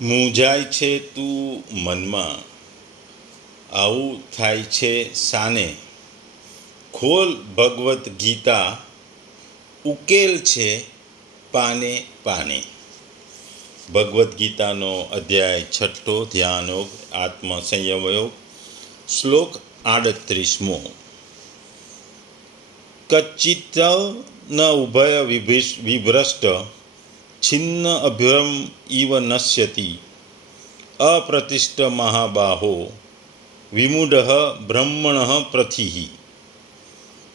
મૂંઝાય છે તું મનમાં, આવું થાય છે શાને? ખોલ ભગવદ્ ગીતા, ઉકેલ છે પાને પાને. ભગવદ્ ગીતાનો અધ્યાય 6 ધ્યાનયોગ આત્મસંયમયોગ, શ્લોક 38મો. કચ્ચિત ન ઉભય વિભ્રષ્ટ, છિન્ન અભ્રમ ઇવ નશ્યતિ, અપ્રતિષ્ઠ મહાબાહો, વિમૂઢ બ્રહ્મણ પ્રથિ.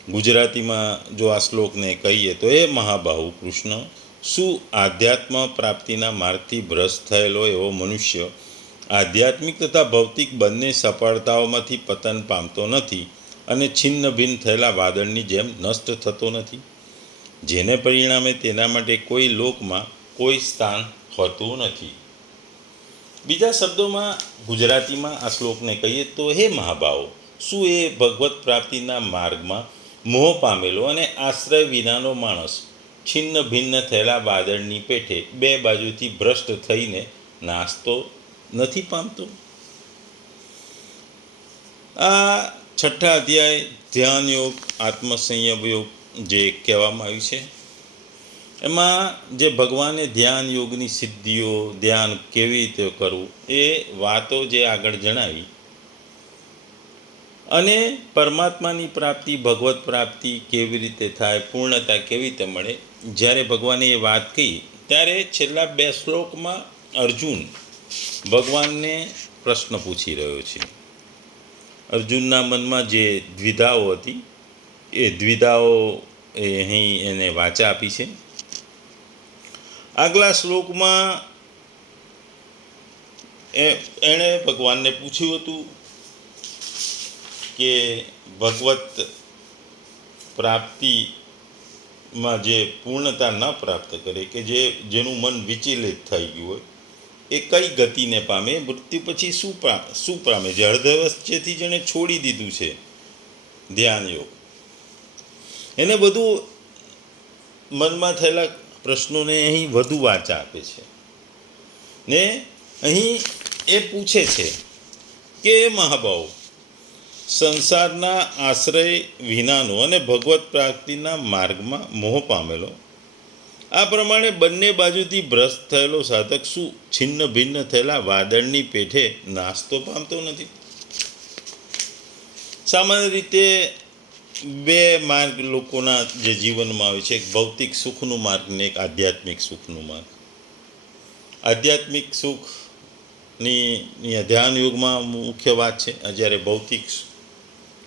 ગુજરાતીમાં જો આ શ્લોકને કહીએ તો એ મહાબાહુ કૃષ્ણ, શું આધ્યાત્મ પ્રાપ્તિના માર્ગથી ભ્રષ્ટ થયેલો એવો મનુષ્ય આધ્યાત્મિક તથા ભૌતિક બંને સફળતાઓમાંથી પતન પામતો નથી અને છિન્ન ભિન્ન થયેલા વાદળની જેમ નષ્ટ થતો નથી, જેને પરિણામે તેના માટે કોઈ લોકમાં કોઈ સ્થાન હોતું નથી. બીજા શબ્દોમાં ગુજરાતીમાં આ શ્લોકને કહીએ તો, હે મહાબાહો, શું એ ભગવત પ્રાપ્તિના માર્ગમાં મોહ પામેલો અને આશ્રય વિનાનો માણસ છિન્ન ભિન્ન થયેલા વાદળની પેઠે બે બાજુથી ભ્રષ્ટ થઈને નાશતો નથી પામતો? આ 6 અધ્યાય ધ્યાન યોગ આત્મસંયમ યોગ જે કહેવામાં આવ્યું છે, એમાં જે ભગવાને ધ્યાન યોગની સિદ્ધિઓ, ધ્યાન કેવી રીતે કરવું એ વાતો જે આગળ જણાવી, અને પરમાત્માની પ્રાપ્તિ, ભગવત પ્રાપ્તિ કેવી રીતે થાય, પૂર્ણતા કેવી રીતે મળે, જ્યારે ભગવાને એ વાત કહી ત્યારે છેલ્લા 2 શ્લોકમાં અર્જુન ભગવાનને પ્રશ્ન પૂછી રહ્યો છે. અર્જુનના મનમાં જે દ્વિધાઓ હતી એ દ્વિધાઓ અહીં એને વાચા આપી છે. આગલા શ્લોકમાં એણે ભગવાનને પૂછ્યું હતું કે ભગવત પ્રાપ્તિમાં જે પૂર્ણતા ન પ્રાપ્ત કરે, કે જેનું મન વિચલિત થઈ ગયું હોય, એ કઈ ગતિને પામે, મૃત્યુ પછી શું પામે, જે અર્ધવચ્ચેથી જેણે છોડી દીધું છે ધ્યાન યોગ, એને બધું મનમાં થયેલા પ્રશ્નોને અહીં વધુ વાચા આપે છે ને અહીં એ પૂછે છે કે મહાબાહુ, સંસારના આશ્રય વિનાનો અને ભગવત પ્રાપ્તિના માર્ગમાં મોહ પામેલો, આ પ્રમાણે બંને બાજુથી ભ્રષ્ટ થયેલો સાધક શું છિન્ન ભિન્ન થયેલા વાદળની પેઠે નાશતો પામતો નથી? સામાન્ય રીતે 2 માર્ગ લોકોના જે જીવનમાં આવે છે, એક ભૌતિક સુખનું માર્ગ ને એક આધ્યાત્મિક સુખનું માર્ગ. આધ્યાત્મિક સુખની ધ્યાન યુગમાં મુખ્ય વાત છે, જ્યારે ભૌતિક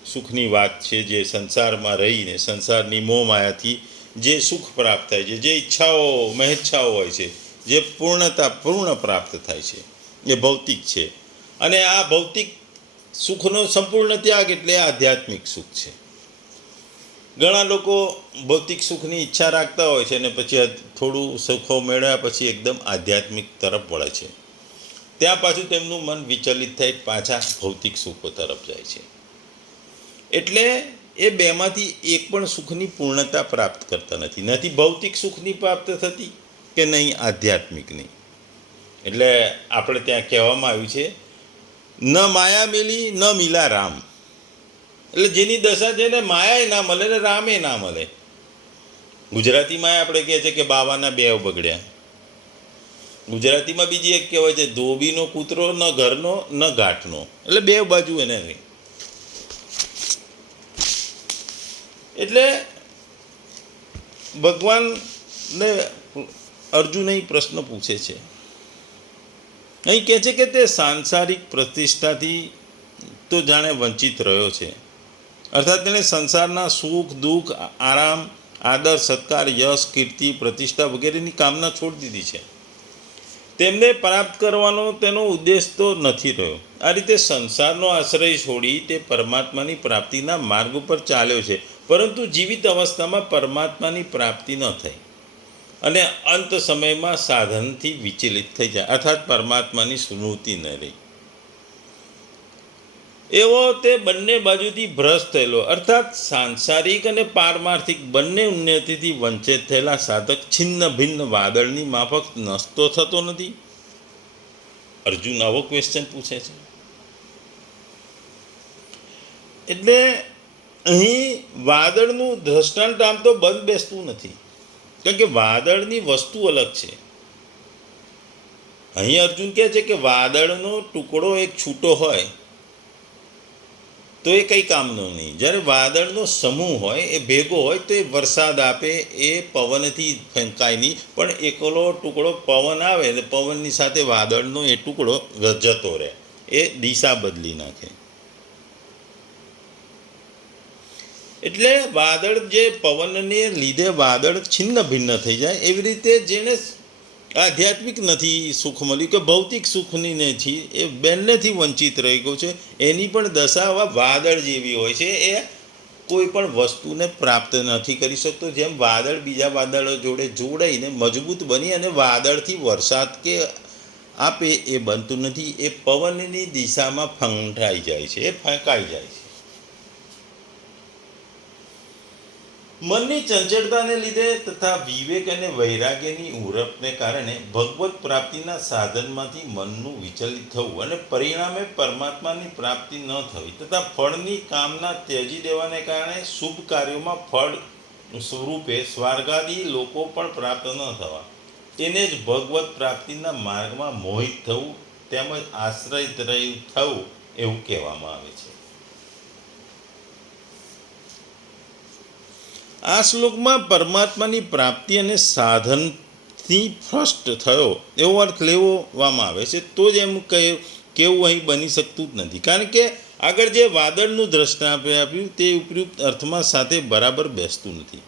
સુખની વાત છે જે સંસારમાં રહીને સંસારની મોહ માયાથી જે સુખ પ્રાપ્ત થાય છે, જે ઈચ્છાઓ મહેચ્છાઓ હોય છે, જે પૂર્ણ પ્રાપ્ત થાય છે, એ ભૌતિક છે. અને આ ભૌતિક સુખનો સંપૂર્ણ ત્યાગ એટલે આધ્યાત્મિક સુખ છે. ઘણા લોકો ભૌતિક સુખની ઈચ્છા રાખતા હોય છે અને પછી થોડું સુખો મેળવ્યા પછી એકદમ આધ્યાત્મિક તરફ વળે છે. ત્યાં પાછું તેમનું મન વિચલિત થઈ પાછા ભૌતિક સુખો તરફ જાય છે. એટલે એ બેમાંથી એક પણ સુખની પૂર્ણતા પ્રાપ્ત કરતા નથી ભૌતિક સુખની પ્રાપ્ત થતી કે નહીં આધ્યાત્મિકની. એટલે આપણે ત્યાં કહેવામાં આવ્યું છે, ન માયા મિલી ન મિલા રામ. એટલે જેની દશા છે ને માયાએ ના મળે ને રામે ના મળે. ગુજરાતીમાં આપણે કહે છે કે બાવાના 2 બગડ્યા. ગુજરાતીમાં બીજી એક કહેવાય છે, ધોબીનો કૂતરો ન ઘરનો ન ઘાટનો. એટલે 2 બાજુ એને રહી. એટલે ભગવાનને અર્જુન અહીં પ્રશ્ન પૂછે છે. અહીં કહે છે કે તે સાંસારિક પ્રતિષ્ઠાથી તો જાણે વંચિત રહ્યો છે, અર્થાત તેણે સંસારના સુખ દુઃખ, આરામ, આદર સત્કાર, યશ, કીર્તિ, પ્રતિષ્ઠા વગેરેની કામના છોડી દીધી છે. તેમને પ્રાપ્ત કરવાનો તેનો ઉદ્દેશ તો નથી રહ્યો. આ રીતે સંસારનો આશ્રય છોડી તે પરમાત્માની પ્રાપ્તિના માર્ગ ઉપર ચાલ્યો છે, પરંતુ જીવિત અવસ્થામાં પરમાત્માની પ્રાપ્તિ ન થઈ અને અંત સમયમાં સાધનથી વિચલિત થઈ જાય, અર્થાત પરમાત્માની સ્મૃતિ ન રહી. એવો તે બંને બાજુથી ભ્રષ્ટ થયેલો, અર્થાત સાંસારિક અને પારમાર્થિક બંને ઉન્નતિથી વંચિત થયેલા સાધક છિન્ન ભિન્ન વાદળની માફક નષ્ટો થતો નથી. અર્જુન આવો ક્વેશ્ચન પૂછે છે. એટલે અહીં વાદળનું દ્રષ્ટાંત આમ તો બંધ બેસતું નથી, કારણ કે વાદળની વસ્તુ અલગ છે. અહીં અર્જુન કહે છે કે વાદળનો ટુકડો એક છૂટો હોય તો એ કંઈ કામનો નહીં. જ્યારે વાદળનો સમૂહ હોય, એ ભેગો હોય તો એ વરસાદ આપે, એ પવનથી ફેંકાય નહીં, પણ એકલો ટુકડો પવન આવે એટલે પવનની સાથે વાદળનો એ ટુકડો જતો રહે, એ દિશા બદલી નાખે. એટલે વાદળ જે પવનને લીધે વાદળ છિન્ન ભિન્ન થઈ જાય, એવી રીતે જેને આધ્યાત્મિક નથી સુખ મળ્યું કે ભૌતિક સુખની નથી, એ બંનેથી વંચિત રહી ગયો છે, એની પણ દશા આવા વાદળ જેવી હોય છે. એ કોઈ પણ વસ્તુને પ્રાપ્ત નથી કરી શકતો. જેમ વાદળ બીજા વાદળો જોડે જોડાઈને મજબૂત બની અને વાદળથી વરસાદ કે આપે એ બનતું નથી, એ પવનની દિશામાં ફંટાઈ જાય છે, એ ફેંકાઈ જાય છે. મનની ચંચળતાને લીધે તથા વિવેક અને વૈરાગ્યની ઉણપને કારણે ભગવત પ્રાપ્તિના સાધનમાંથી મનનું વિચલિત થવું અને પરિણામે પરમાત્માની પ્રાપ્તિ ન થવી તથા ફળની કામના ત્યજી દેવાને કારણે શુભ કાર્યોમાં ફળ સ્વરૂપે સ્વર્ગાદી લોકો પણ પ્રાપ્ત ન થવા, તેને જ ભગવત પ્રાપ્તિના માર્ગમાં મોહિત થવું તેમજ આશ્રય રહિત થવું એવું કહેવામાં આવે છે. આ શ્લોકમાં પરમાત્માની પ્રાપ્તિ અને સાધનથી ભ્રષ્ટ થયો એવો અર્થ લેવામાં આવે છે, તો જ એમ કેવું અહીં બની શકતું જ નથી. કારણ કે આગળ જે વાદળનું દ્રષ્ટાંત આપ્યું તે ઉપયુક્ત અર્થમાં સાથે બરાબર બેસતું નથી.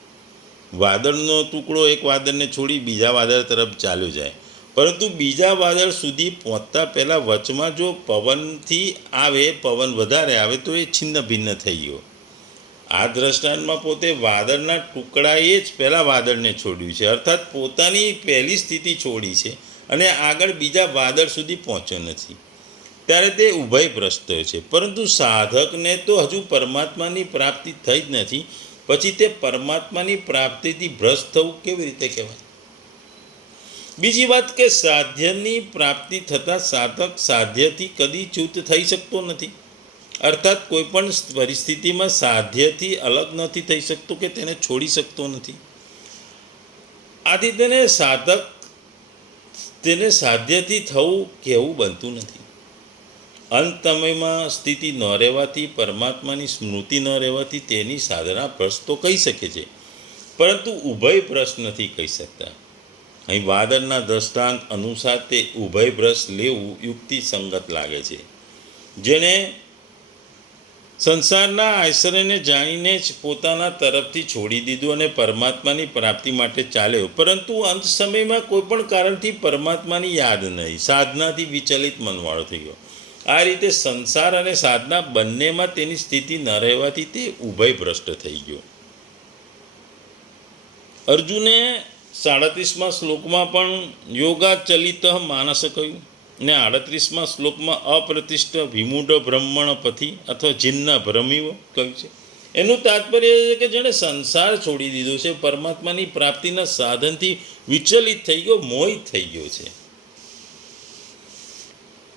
વાદળનો ટુકડો એક વાદળને છોડી બીજા વાદળ તરફ ચાલ્યો જાય, પરંતુ બીજા વાદળ સુધી પહોંચતા પહેલાં વચમાં જો પવનથી આવે, પવન વધારે આવે તો એ છિન્ન ભિન્ન થઈ ગયો. આ દ્રષ્ટાંતમાં પોતે વાદળના ટુકડાએ જ પહેલાં વાદળને છોડ્યું છે, અર્થાત પોતાની પહેલી સ્થિતિ છોડી છે અને આગળ બીજા વાદળ સુધી પહોંચ્યો નથી. ત્યારે તે ઉભયભ્રષ્ટ છે. પરંતુ સાધકને તો હજુ પરમાત્માની પ્રાપ્તિ થઈ જ નથી, પછી તે પરમાત્માની પ્રાપ્તિથી ભ્રષ્ટ થવું કેવી રીતે કહેવાય? બીજી વાત કે સાધ્યની પ્રાપ્તિ થતાં સાધક સાધ્યથી કદી ચ્યુત થઈ શકતો નથી, અર્થાત કોઈપણ પરિસ્થિતિમાં સાધ્યથી અલગ નથી થઈ શકતો કે તેને છોડી શકતો નથી. આથી તેને સાધ્યથી થવું કહેવું બનતું નથી. અંત સમયમાં સ્થિતિ ન રહેવાથી, પરમાત્માની સ્મૃતિ ન રહેવાથી તેની સાધના ભ્રષ્ટ તો કહી શકે છે, પરંતુ ઉભય ભ્રષ્ટ નથી કહી શકતા. અહીં વાદળના દ્રષ્ટાંત અનુસાર તે ઉભય ભ્રષ્ટ લેવું યુક્તિસંગત લાગે છે. જેણે સંસારના આશ્રયને જાણીને જ પોતાના તરફથી છોડી દીધું અને પરમાત્માની પ્રાપ્તિ માટે ચાલ્યો, પરંતુ અંત સમયમાં કોઈપણ કારણથી પરમાત્માની યાદ નહીં, સાધનાથી વિચલિત મનવાળો થઈ ગયો. આ રીતે સંસાર અને સાધના બંનેમાં તેની સ્થિતિ ન રહેવાથી તે ઉભય ભ્રષ્ટ થઈ ગયો. અર્જુને 37મા શ્લોકમાં પણ યોગાચલિત માનસ કહ્યું ને 38મા શ્લોકમાં અપ્રતિષ્ઠ વિમૂઢ બ્રહ્મણ પથી અથવા જિન્ન ભ્રમીવ કહ્યું છે. એનું તાત્પર્ય એ છે કે જેણે સંસાર છોડી દીધો છે, પરમાત્માની પ્રાપ્તિના સાધનથી વિચલિત થઈ ગયો, મોહિત થઈ ગયો છે.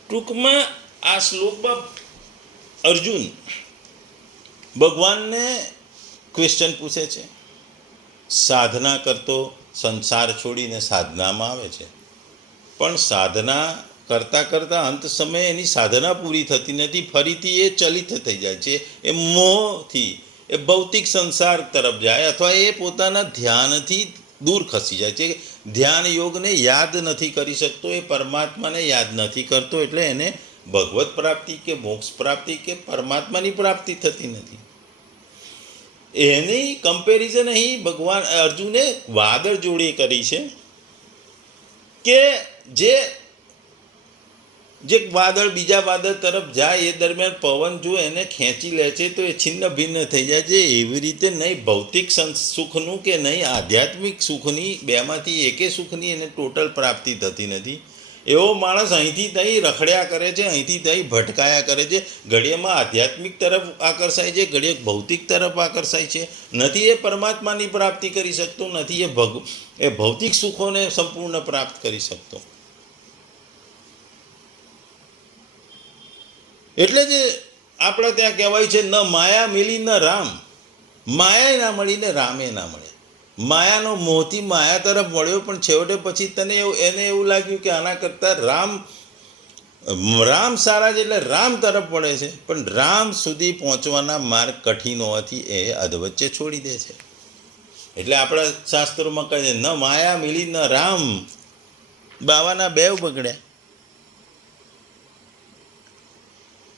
ટૂંકમાં આ શ્લોકમાં અર્જુન ભગવાનને ક્વેશ્ચન પૂછે છે. સાધના કરતો સંસાર છોડીને સાધનામાં આવે છે, પણ સાધના કરતાં કરતાં અંત સમયે એની સાધના પૂરી થતી નથી, ફરીથી એ ચલિત થઈ જાય છે. એ મોહથી એ ભૌતિક સંસાર તરફ જાય અથવા એ પોતાના ધ્યાનથી દૂર ખસી જાય છે. ધ્યાન યોગને યાદ નથી કરી શકતો, એ પરમાત્માને યાદ નથી કરતો, એટલે એને ભગવત પ્રાપ્તિ કે મોક્ષ પ્રાપ્તિ કે પરમાત્માની પ્રાપ્તિ થતી નથી. એની કમ્પેરિઝન અહીં ભગવાન અર્જુને વાદળ જોડે કરી છે કે જે વાદળ બીજા વાદળ તરફ જાય એ દરમિયાન પવન જો એને ખેંચી લે છે તો એ છિન્ન ભિન્ન થઈ જાય છે. એવી રીતે નહીં ભૌતિક સુખનું કે નહીં આધ્યાત્મિક સુખની, બેમાંથી એકે સુખની એને ટોટલ પ્રાપ્તિ થતી નથી. એવો માણસ અહીંથી ત્યાં રખડ્યા કરે છે, અહીંથી ત્યાં ભટકાયા કરે છે, ઘડીએમાં આધ્યાત્મિક તરફ આકર્ષાય છે, ઘડીએ ભૌતિક તરફ આકર્ષાય છે. નથી એ પરમાત્માની પ્રાપ્તિ કરી શકતો, નથી એ ભૌતિક સુખોને સંપૂર્ણ પ્રાપ્ત કરી શકતો. એટલે જ આપણે ત્યાં કહેવાય છે, ન માયા મિલી ન રામ. માયા ના મળી ને રામે ના મળે. માયાનો મોહથી માયા તરફ વળ્યો, પણ છેવટે પછી એને એવું લાગ્યું કે આના કરતાં રામ સારા છે, એટલે રામ તરફ વળે છે. પણ રામ સુધી પહોંચવાના માર્ગ કઠિન હોવાથી એ અધવચ્ચે છોડી દે છે. એટલે આપણા શાસ્ત્રોમાં કહે છે, ન માયા મિલી ન રામ, બાવાના બેવ બગડ્યા.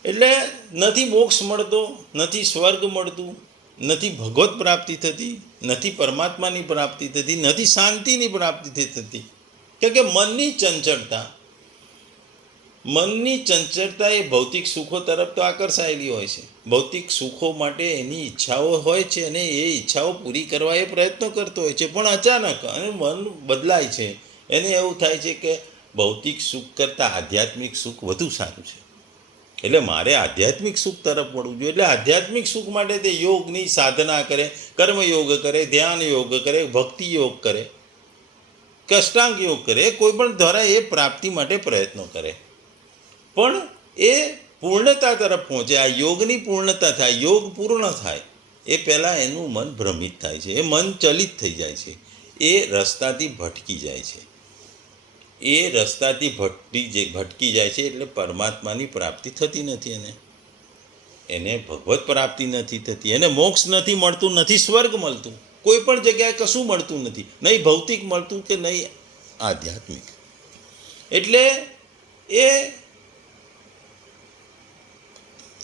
એટલે નથી મોક્ષ મળતો, નથી સ્વર્ગ મળતું, નથી ભગવત પ્રાપ્તિ થતી, નથી પરમાત્માની પ્રાપ્તિ થતી, નથી શાંતિની પ્રાપ્તિ થતી. કેમ કે મનની ચંચળતા એ ભૌતિક સુખો તરફ તો આકર્ષાયેલી હોય છે. ભૌતિક સુખો માટે એની ઈચ્છાઓ હોય છે, અને એ ઈચ્છાઓ પૂરી કરવા એ પ્રયત્નો કરતો હોય છે. પણ અચાનક અને મન બદલાય છે. એને એવું થાય છે કે ભૌતિક સુખ કરતાં આધ્યાત્મિક સુખ વધુ સારું છે, એટલે મારે આધ્યાત્મિક સુખ તરફ વળવું જોઈએ. એટલે આધ્યાત્મિક સુખ માટે તે યોગની સાધના કરે, કર્મયોગ કરે, ધ્યાન યોગ કરે, ભક્તિ યોગ કરે, કષ્ટાંગ યોગ કરે, કોઈ પણ દ્વારા એ પ્રાપ્તિ માટે પ્રયત્નો કરે. પણ એ પૂર્ણતા તરફ પહોંચે. આ યોગની પૂર્ણતા થાય, યોગ પૂર્ણ થાય એ પહેલાં એનું મન ભ્રમિત થાય છે, એ મન ચલિત થઈ જાય છે, એ રસ્તાથી ભટકી જાય છે. એ રસ્તાથી ભટકી જાય છે, એટલે પરમાત્માની પ્રાપ્તિ થતી નથી. એને ભગવત પ્રાપ્તિ નથી થતી, એને મોક્ષ નથી મળતું, નથી સ્વર્ગ મળતું, કોઈ પણ જગ્યાએ કશું મળતું નથી, નહીં ભૌતિક મળતું કે નહીં આધ્યાત્મિક. એટલે એ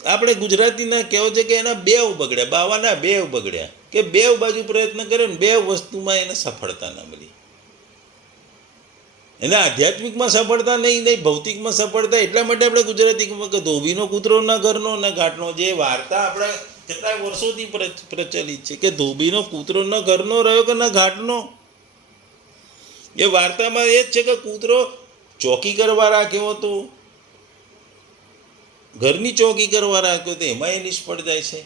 આપણે ગુજરાતીના કહેવો છે કે એના બેવ બગડ્યા, બાવાના બેવ બગડ્યા. કે બેવ બાજુ પ્રયત્ન કર્યો ને બેવ વસ્તુમાં એને સફળતા ન મળી. એને આધ્યાત્મિકમાં સફળતા નહીં ભૌતિકમાં સફળતા. એટલા માટે આપણે ગુજરાતીમાં કે ધોબીનો કૂતરો ના ઘરનો ના ઘાટનો, જે વાર્તા આપણા કેટલાય વર્ષોથી પ્રચલિત છે કે ધોબીનો કૂતરો ના ઘરનો રહ્યો કે ના ઘાટનો. એ વાર્તામાં એ જ છે કે કૂતરો ચોકી કરવા રાખ્યો હતો, ઘરની ચોકી કરવા રાખ્યો તો એમાં એ નિષ્ફળ જાય છે.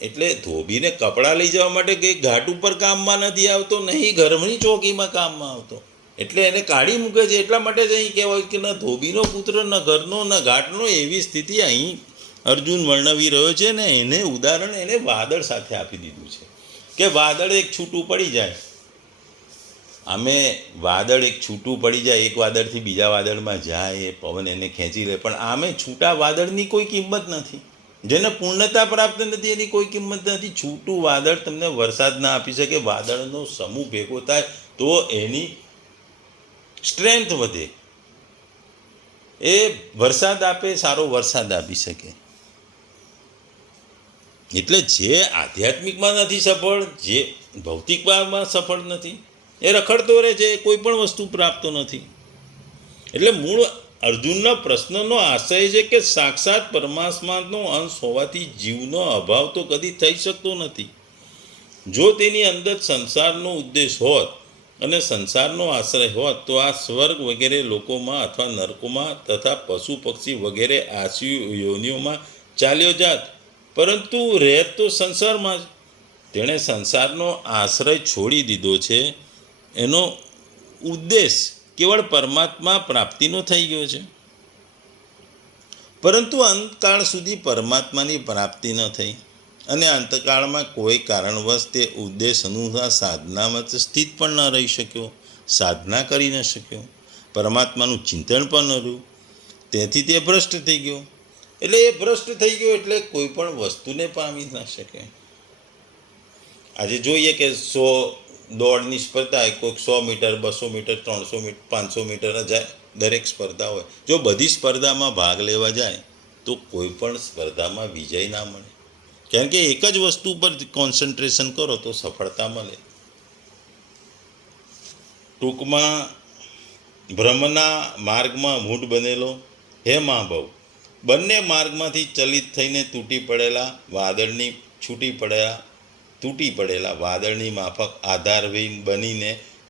એટલે ધોબીને કપડાં લઈ જવા માટે કંઈ ઘાટ ઉપર કામમાં નથી આવતો, નહીં ઘરની ચોકીમાં કામમાં આવતો, એટલે એને કાઢી મૂકે છે. એટલા માટે જ અહીં કહેવાય કે ન ધોબીનો પુત્ર ન ઘરનો ન ઘાટનો. એવી સ્થિતિ અહીં અર્જુન વર્ણવી રહ્યો છે ને એને ઉદાહરણ એને વાદળ સાથે આપી દીધું છે કે વાદળ એક છૂટું પડી જાય, વાદળ એક છૂટું પડી જાય, એક વાદળથી બીજા વાદળમાં જાય, એ પવન એને ખેંચી લે, પણ આમે છૂટા વાદળની કોઈ કિંમત નથી. જેને પૂર્ણતા પ્રાપ્ત નથી એની કોઈ કિંમત નથી. છૂટું વાદળ તમને વરસાદ ના આપી શકે. વાદળનો સમૂહ ભેગો થાય તો એની સ્ટ્રેન્થ વધે, એ વરસાદ આપે, સારો વરસાદ આપી શકે. એટલે જે આધ્યાત્મિકમાં નથી સફળ, જે ભૌતિકમાં સફળ નથી, એ રખડતો રહે છે, કોઈ પણ વસ્તુ પ્રાપ્ત નથી. એટલે મૂળ અર્જુનના પ્રશ્નનો આશય છે કે સાક્ષાત પરમાત્માનો અંશ હોવાથી જીવનો અભાવ તો કદી થઈ શકતો નથી. જો તેની અંદર સંસારનો ઉદ્દેશ હોત અને સંસારનો આશ્રય હોત તો આ સ્વર્ગ વગેરે લોકોમાં અથવા નરકોમાં તથા પશુ પક્ષી વગેરે આસુ યોનિઓમાં ચાલ્યો જાત, પરંતુ રહેત તો સંસારમાં જ. તેણે સંસારનો આશ્રય છોડી દીધો છે, એનો ઉદ્દેશ કેવળ પરમાત્મા પ્રાપ્તિનો થઈ ગયો છે. પરંતુ અંતકાળ સુધી પરમાત્માની પ્રાપ્તિ ન થઈ, અને અંતકાળમાં કોઈ કારણવશ તે ઉદ્દેશ અનુસાર સાધનામાં સ્થિત પણ ન રહી શક્યો, સાધના કરી ન શક્યો, પરમાત્માનું ચિંતન પણ ન રહ્યું, તેથી તે ભ્રષ્ટ થઈ ગયો. એટલે એ ભ્રષ્ટ થઈ ગયો એટલે કોઈ પણ વસ્તુને પામી ન શકે. આજે જોઈએ કે 100 દોડની સ્પર્ધા હોય, કોઈક 100 મીટર, 200 મીટર, 300 મીટર, 500 મીટર જાય, દરેક સ્પર્ધા હોય. જો બધી સ્પર્ધામાં ભાગ લેવા જાય તો કોઈ પણ સ્પર્ધામાં વિજય ના મળે, કારણ કે એક જ વસ્તુ પર કોન્સન્ટ્રેશન કરો તો સફળતા મળે. ટૂંકમાં ભ્રમના માર્ગમાં મૂઢ બનેલો હે મહાભવ, બંને માર્ગમાંથી ચલિત થઈને તૂટી પડેલા વાદળની માફક આધારહીન બનીને